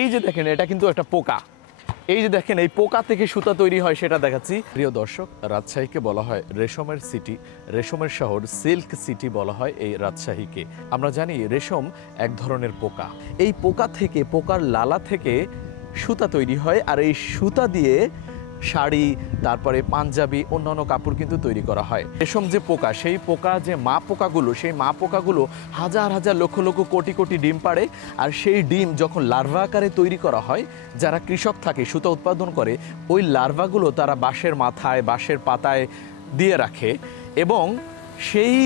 এই যে দেখেন এটা কিন্তু একটা পোকা। এই যে দেখেন এই পোকা থেকে সুতা তৈরি হয় সেটা দেখাচ্ছি। প্রিয় দর্শক, রাজশাহীকে বলা হয় রেশমের সিটি, রেশমের শহর, সিল্ক সিটি বলা হয় এই রাজশাহীকে। আমরা জানি রেশম এক ধরনের পোকা। এই পোকা থেকে, পোকার লালা থেকে সুতা তৈরি হয়, আর এই সুতা দিয়ে শাড়ি, তারপরে পাঞ্জাবি, অন্যান্য কাপড় কিন্তু তৈরি করা হয়। রেশম যে পোকা, সেই পোকা যে মা পোকাগুলো, সেই মা পোকাগুলো হাজার হাজার লক্ষ লক্ষ কোটি কোটি ডিম পাড়ে। আর সেই ডিম যখন লার্ভা আকারে তৈরি করা হয়, যারা কৃষক থাকে সুতা উৎপাদন করে, ওই লার্ভাগুলো তারা বাঁশের মাথায়, বাঁশের পাতায় দিয়ে রাখে এবং সেই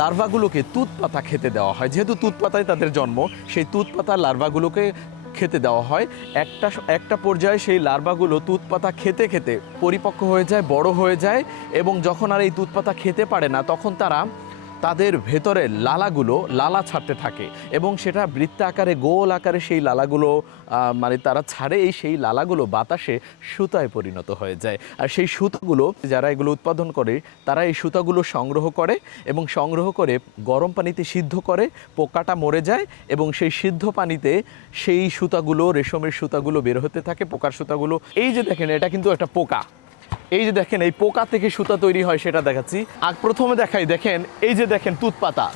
লার্ভাগুলোকে তুঁত পাতা খেতে দেওয়া হয়। যেহেতু তুঁত পাতায় তাদের জন্ম, সেই তুঁত পাতা লার্ভাগুলোকে খেতে দেওয়া হয়। একটা পর্যায়ে সেই লার্ভাগুলো তুঁত পাতা খেতে খেতে পরিপক্ক হয়ে যায়, বড় হয়ে যায়, এবং যখন আর এই তুঁত পাতা খেতে পারে না, তখন তারা তাদের ভেতরে লালা ছাড়তে থাকে এবং সেটা বৃত্ত আকারে, গোল আকারে সেই লালাগুলো মানে তারা ছাড়ে। সেই লালাগুলো বাতাসে সুতায় পরিণত হয়ে যায়। আর সেই সুতাগুলো যারা এগুলো উৎপাদন করে, তারা এই সুতাগুলো সংগ্রহ করে এবং সংগ্রহ করে গরম পানিতে সিদ্ধ করে, পোকাটা মরে যায় এবং সেই সিদ্ধ পানিতে সেই সুতাগুলো, রেশমের সুতাগুলো বের হতে থাকে, পোকার সুতাগুলো। এই যে দেখেন এটা কিন্তু একটা পোকা। এই যে দেখেন এই পোকা থেকে সুতা তৈরি হয় সেটা দেখাচ্ছি। আর প্রথমে দেখাই, দেখেন এই যে দেখেন তুঁত পাতা,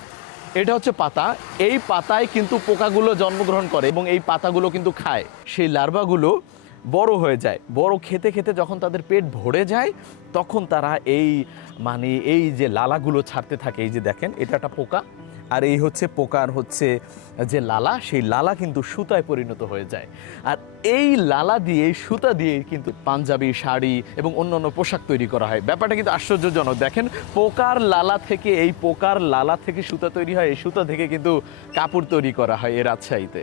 এটা হচ্ছে পাতা। এই পাতায় কিন্তু পোকাগুলো জন্মগ্রহণ করে এবং এই পাতাগুলো কিন্তু খায়। সেই লার্ভাগুলো বড় হয়ে যায়, বড় খেতে খেতে যখন তাদের পেট ভরে যায়, তখন তারা এই যে লালাগুলো ছাড়তে থাকে। এই যে দেখেন এটা একটা পোকা, আর এই হচ্ছে পোকার যে লালা, সেই লালা কিন্তু সুতায় পরিণত হয়ে যায়। আর এই লালা দিয়ে, সুতা দিয়ে কিন্তু পাঞ্জাবি, শাড়ি এবং অন্যান্য পোশাক তৈরি করা হয়। ব্যাপারটা কিন্তু আশ্চর্যজনক। দেখেন পোকার লালা থেকে, এই পোকার লালা থেকে সুতা তৈরি হয়, এই সুতা থেকে কিন্তু কাপড় তৈরি করা হয় এই রাজশাহীতে।